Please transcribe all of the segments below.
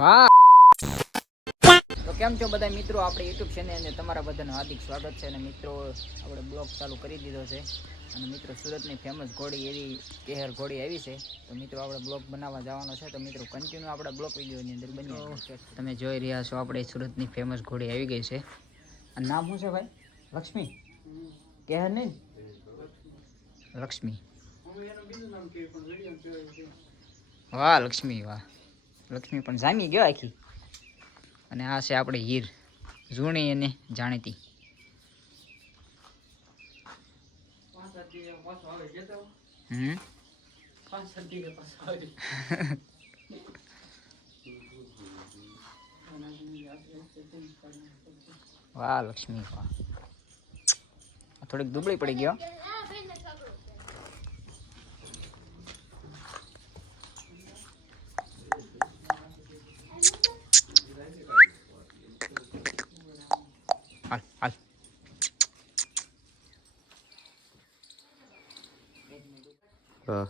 વાહ. તો કેમ છો બધા મિત્રો, આપણે યુટ્યુબ ચેનલ અને તમારા બધાનું હાર્દિક સ્વાગત છે. અને મિત્રો આપણે બ્લોગ ચાલુ કરી દીધો છે. અને મિત્રો સુરતની ફેમસ ઘોડી એવી કેહર ઘોડી આવી છે. તો મિત્રો આપણે બ્લોગ બનાવવા જવાનો છે. તો મિત્રો કન્ટિન્યુ આપણા બ્લોગ વિડીયોની અંદર બની તમે જોઈ રહ્યા છો આપણે સુરતની ફેમસ ઘોડી આવી ગઈ છે. અને નામ શું છે ભાઈ? લક્ષ્મી કેહર નહીં, લક્ષ્મી. વાહ લક્ષ્મી વાહ. લક્ષ્મી પણ જામી ગયો આખી. અને આ છે આપણે હીર, જૂની અને જાણીતી. વાહ લક્ષ્મી વાહ. થોડીક દુબળી પડી ગયો. હાલ હાલ. હા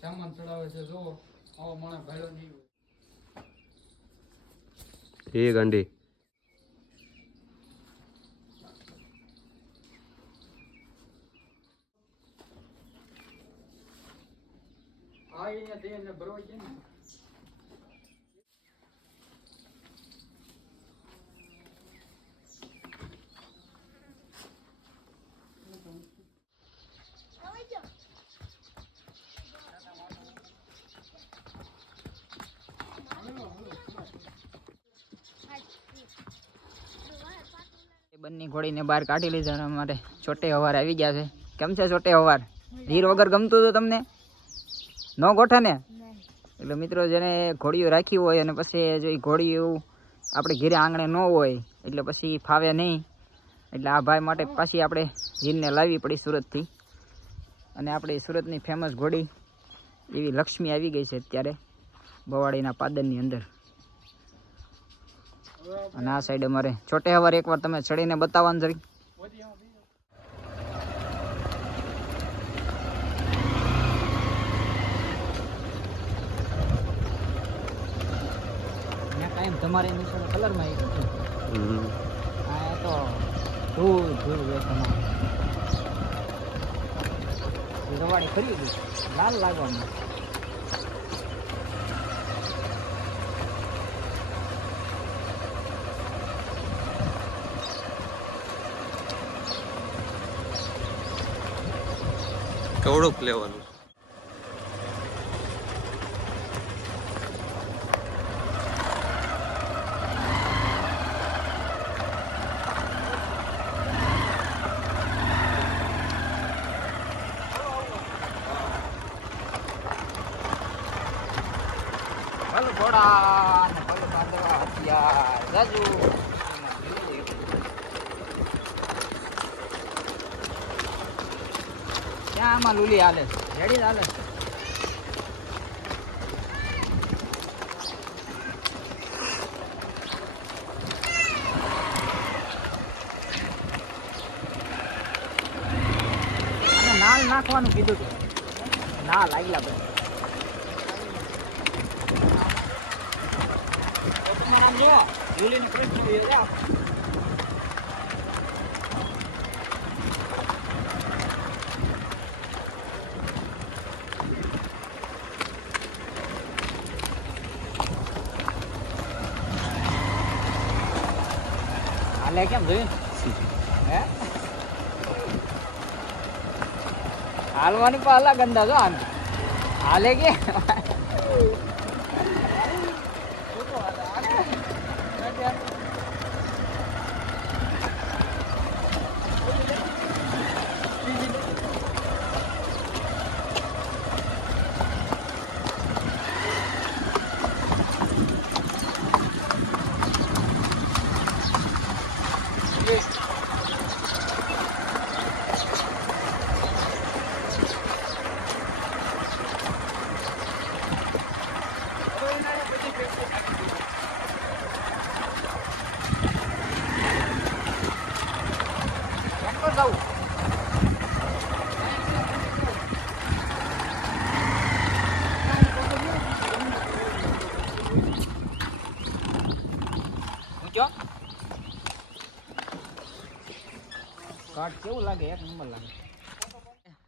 સામાન ચડાવે છે. જો આવો માણસ ભાઈઓ નહીં એ ગાંડી હા અહીંયા તે એને ભરવા છે ને. બંને ઘોડીને બહાર કાઢી લીધા અને અમારે છોટે હવાર આવી ગયા છે. કેમ છે છોટે હવાર? હીર વગર ગમતું હતું તમને? ન ગોઠે ને? એટલે મિત્રો જેને ઘોડીઓ રાખી હોય અને પછી જો એ ઘોડીઓ આપણે ઘેરે આંગણે ન હોય એટલે પછી ફાવે નહીં. એટલે આ ભાઈ માટે પાછી આપણે હીરને લાવવી પડી સુરતથી. અને આપણે સુરતની ફેમસ ઘોડી એવી લક્ષ્મી આવી ગઈ છે અત્યારે બવાડીના પાદરની અંદર. અને આ સાઈડ અમારે છોટે હવાર એકવાર તમે ચડીને બતાવવાનું જરી. કાયમ તમારે નિશાળે કલરમાં આવી ગયું. આ તો ધૂળ ધૂળ વેચવામાં રવાડી ફરી ગઈ લાલ લાગવાનું. કવડુંક લેવાનું. ભલ ઘોડા ને ભલ બાંધવા હથિયાર જાજુ. ક્યાં આમાં લુલી હાલે છે? રેડી હાલે છે. અને નાળ નાખવાનું કીધું હતું. ના લાગલા ભાઈ. લુલીની પ્રશ્ન હાલે કેમ જોયું? હે હાલવાની પણ અલગ અંદાજ હો આમ. હાલે કે જવું કયો કાટ કેવું લાગે એક નંબર લાગે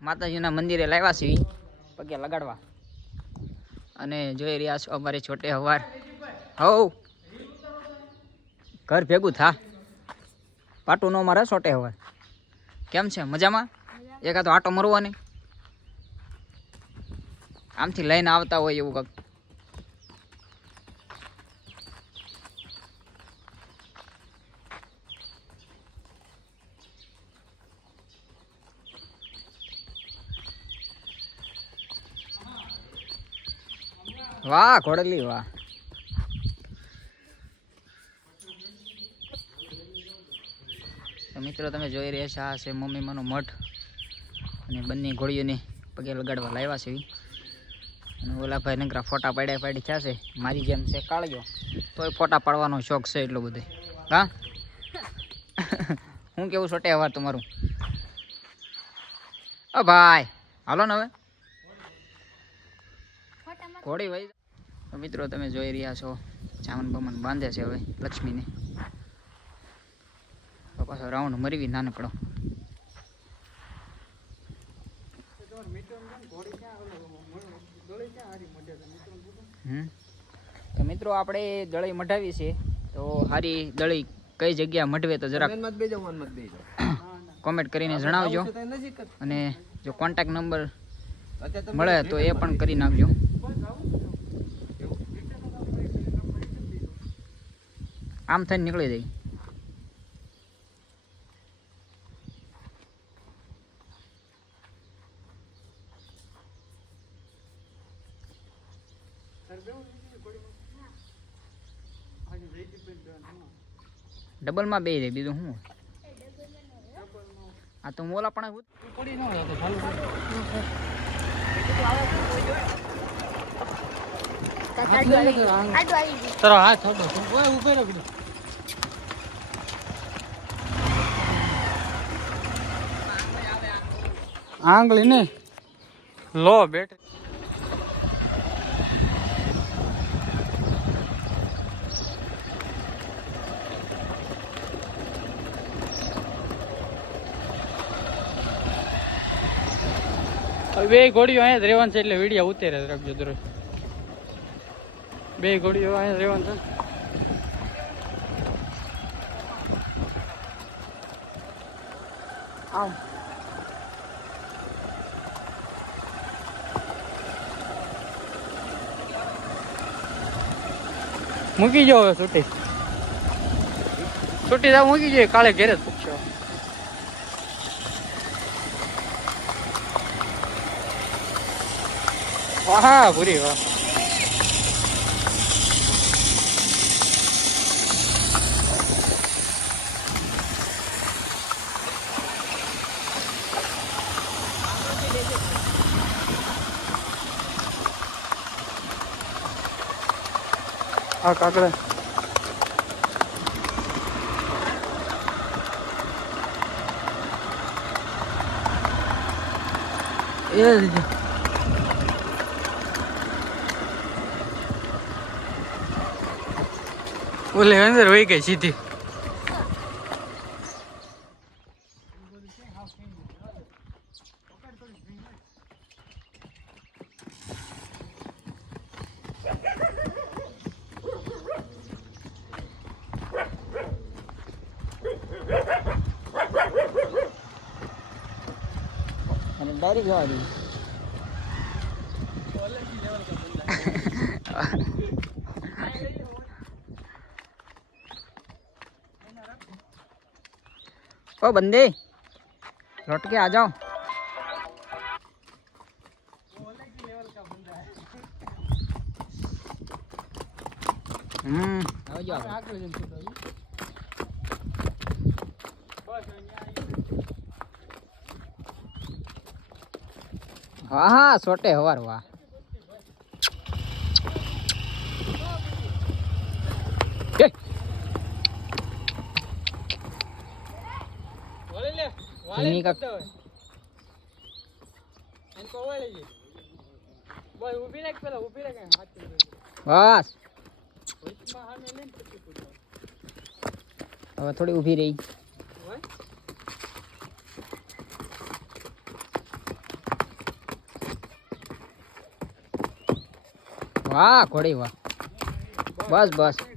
માતાજીના મંદિરે લાવ્યા છે પગે લગાડવા અને જોઈ રહ્યા છો અમારી છોટે હવાર હવ ઘર ભેગું થા પાટું નો મારે છોટે હવાર કેમ છે મજામાં એકાદ આટો મરવાની આમથી લઈને આવતા હોય એવું કંઈક વાહ ઘોડલી વાહ તો મિત્રો તમે જોઈ રહ્યા છો આ છે મમ્મીમાંનો મઠ અને બંને ઘોડીઓને પગે લગાડવા લાવ્યા છે અને ઓલા ભાઈ નકરા ફોટા પાડી થયા છે મારી જેમ છે કાળ્યો તોય ફોટા પાડવાનો શોખ છે એટલો બધો હા હું કેવું છોટે હવાર તમારું ઓ ભાઈ હાલો ને હવે ઘોડી ભાઈ તો મિત્રો તમે જોઈ રહ્યા છો જામન બમન બાંધે છે હવે લક્ષ્મીને તો પાછો રાઉન્ડ મરવી નાનકડો તો મિત્રો આપણે દળી મઢાવી છે તો હારી દળી કઈ જગ્યા મઢવે તો જરાક કોમેન્ટ કરીને જણાવજો અને જો કોન્ટેક્ટ નંબર મળે તો એ પણ કરી નાખજો આમ થઈને નીકળી જાય ડબલમાં બે જાય બીજું શું આ તો મોલા પણ તારો હાથ હતો ઉભે રાખી આંગળી ને લો બેટ બે ઘોડીઓ અહીંયા જ રહેવાનું છે એટલે વિડીયો ઉતરે રાખજો દરરોજ બે ઘોડીઓ અહીંયા જ રહેવાનું છે આમ મૂકી જાઓ હવે છૂટી જાવ મૂકી જોઈએ કાલે ઘેરે જ પૂછશો હા પૂરી વાહ હા કાકડા એ ઓલે અંદર વહી ગઈ સીધી અને ડાયરેક્ટ જવા દઉં ओ बंदे लौट के आ जाओ आओ जाओ हाँ हाँ छोटे हवार वाह ધીમી કા બસ હવે થોડી ઊભી રહી. વાહ ઘોડી વાહ. બસ બસ